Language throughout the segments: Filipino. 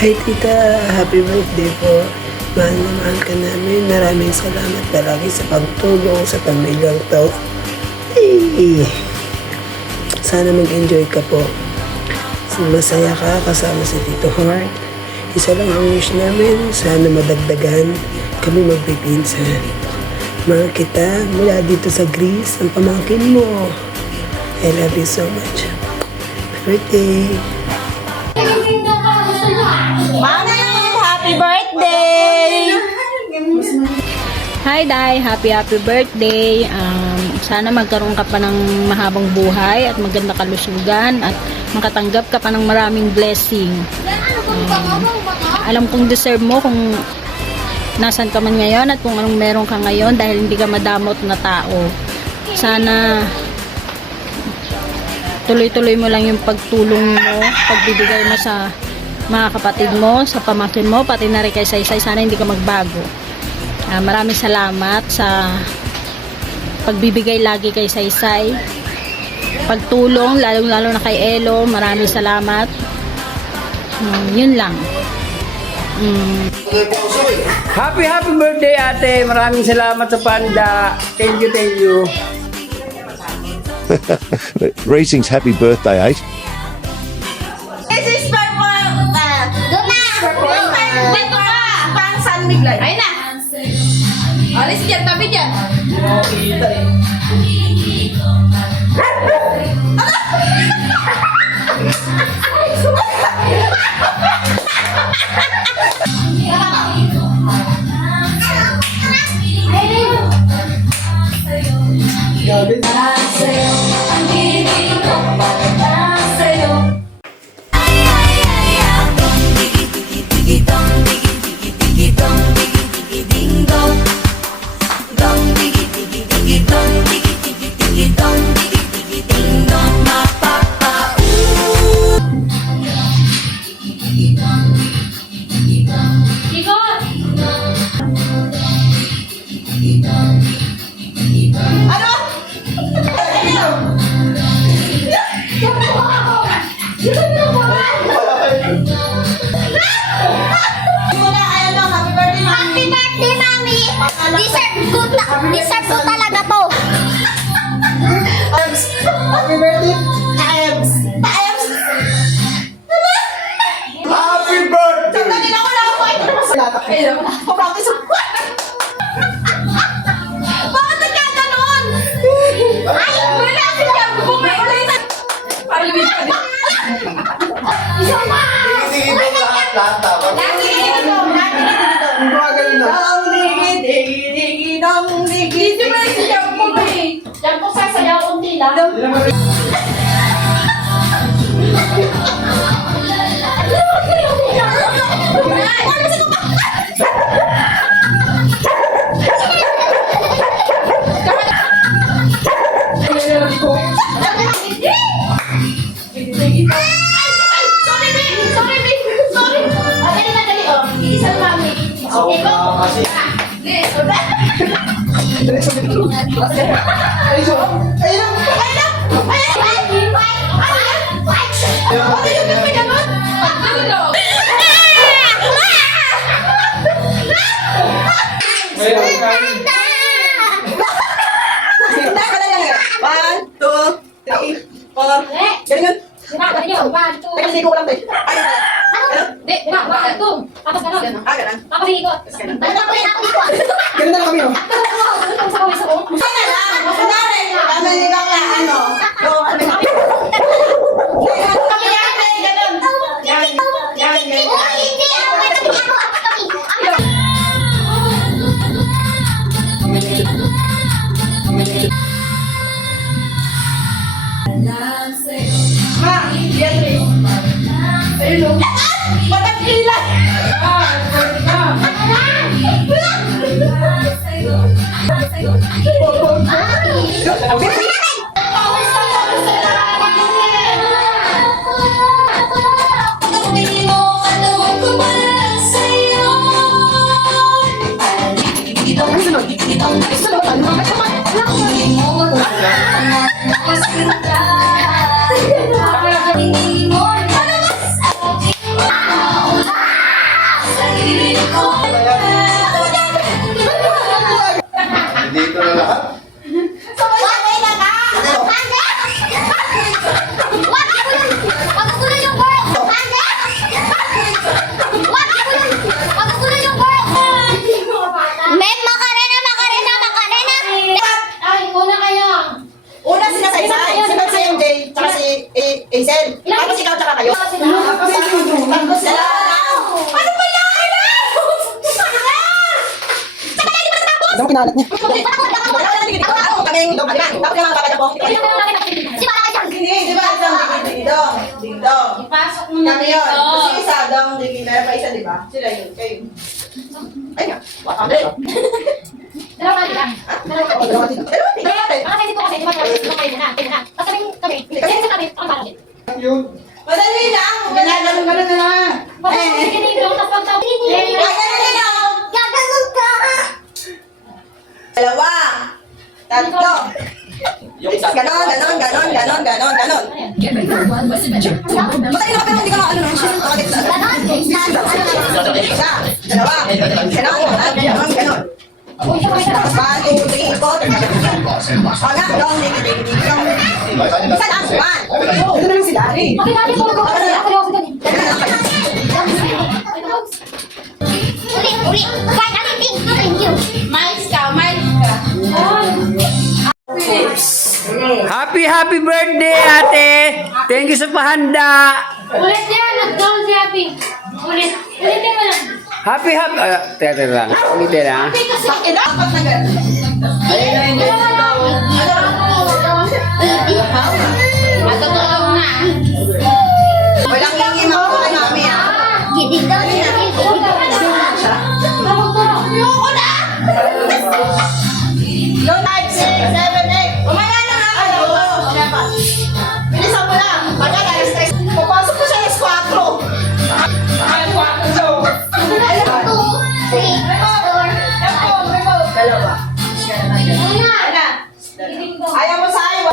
Hi tita, happy birthday po. Mahal na mahal ka namin. Maraming salamat palagi sa pagtulong sa pamilyang to. Hey! Sana mag-enjoy ka po. Masaya ka kasama si Tito Heart. Isa lang ang wish namin, sana madagdagan kami magpipinsan. Mahal kita mula dito sa Greece, ang pamangkin mo. I love you so much. Happy birthday! Happy birthday! Hi, Day! Happy birthday! Sana magkaroon ka pa ng mahabang buhay at maganda kalusugan at makatanggap ka pa ng maraming blessing. Alam kong deserve mo kung nasan ka man ngayon at kung anong meron ka ngayon dahil hindi ka madamot na tao. Sana tuloy-tuloy mo lang yung pagtulong mo, pagbibigay mo sa mga kapatid mo, sa pamangkin mo, pati na rin kay Saysay. Sana hindi ka magbago. Maraming salamat sa pagbibigay lagi kay Saysay. Pagtulong, lalong-lalo na kay Elo. Maraming salamat. Yun lang. Happy birthday ate. Maraming salamat sa panda. Thank you. Racing's happy birthday, 8. This is purple. Doon na. Dito ka. Pang San Miguel. Ayun na. Alis dyan. Tabi dyan. Happy birthday, Mami! Deserve ko talaga to. Happy birthday. Taebs. Happy birthday! Sandali lang wala ako. Ayun. Papractice ako. Bakit nagkaganon? Ay, wala kasi yan. Bumay na. Parang libid ka din. Isa pa! Dong digi. Hindi ba si Jampo ba eh? Jampo sasayaw unti lang. One, two, three, four. Ganyan. Kasi ko lang tayo. Ganun na lang kami, oh. Sana lang. Kunwari, ano nila ka, ano. Kami yan, ganun. Ma, Beatrice. Ayun, oh. Patagkilan. Ano Ay, sunod si MJ, tsaka si Hazel. Tapos ikaw, tsaka kayo. Tapos sila. Ano ba yan? Ano kinalat niya? Tapos yung mga kapatapong. Hindi, di ba? Isang ding-dong. Ipasok mo na Kami yun. dito. Kasi isa dong, meron pa isa, di ba? Sila yun, kayo. Ay nga, wakali. Dalawa lang. Dalawa dito. Kasi dito kasi, di ba? Kayo na. Tapos kami. Kasi kami, ang parang. Madali lang. Ganun na lang. Bakit hindi ganito? Tapos pagtawag. Gaganon ka. Dalawa. Tatlo. Ganon. Madali lang, pero hindi ka maano na. Isa. Dalawa. Ganon. Tapos 1, 2, 3, 4. Wala, dong, ding. Isa lang, 1. Ito na lang si Daddy. Bakit natin po ako kasi ako ako dali. Uli. Kahit ano, thank you. Miles ka. Happy birthday, ate! Thank you sa pahanda! Ulit yan. Nag-down si Happy. Ulitin mo lang. Happy! Teka lang. Ulitin na. Bakit dapat na gano'n? Matutulog na. Walang hingin ako kay mami, ha? Gidig daw niya. Ayoko na! Yung 5, 6, 7, 8. Umaya na nga kayo. Bilisan mo lang. Pagka alas 3, papasok ko siya alas 4. Ay, 4 daw. 2, 3, 4, Dalawa. Ana. Ayaw mo sa ayaw.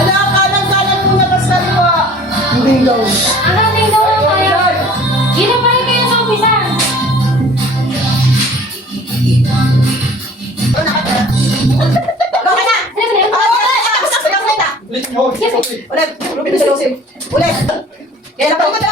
Ala, kanan muna basta mo. Hindi daw. Hanggang dito lang kayo. Dito pa rin kayo sa umpisa. Go ka na. Ulit. Tapos na. Ulit. Ulit. Kaya napag ko na.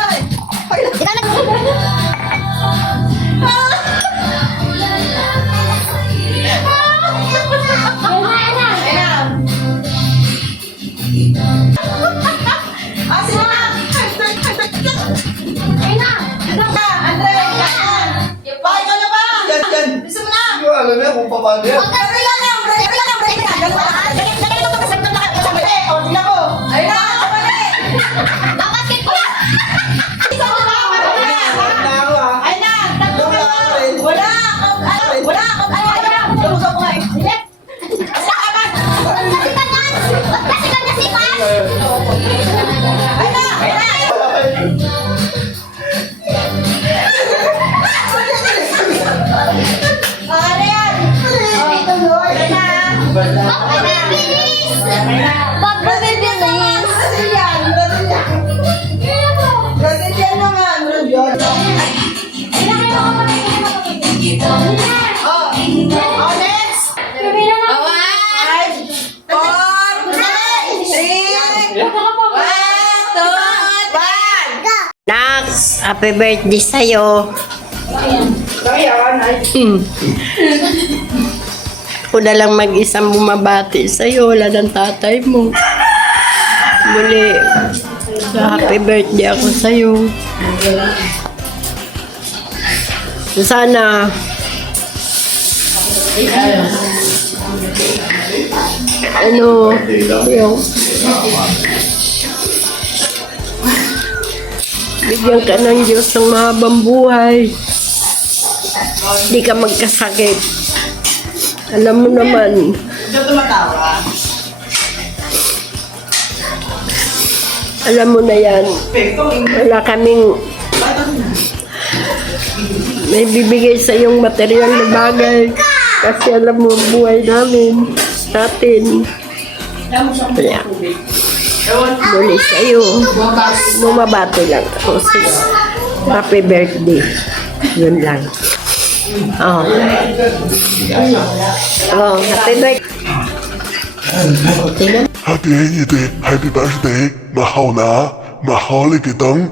Nax, happy birthday sa'yo. Ako na lang mag-isang bumabati sa'yo. Wala ng tatay mo. Muli, happy birthday ako sa'yo. Sana yung bigyan ka ng Diyos ng mahabang buhay. Hindi ka magkasakit. Alam mo naman. Alam mo na yan. Wala kaming may bibigay sa iyong material na bagay. Kasi alam mo, buhay namin. Natin. Kaya, muli sa'yo. Bumabati lang ako sa'yo. Happy birthday. Yun lang. Oh. Oh, happy birthday. Happy birthday, mahal na, mahal kitang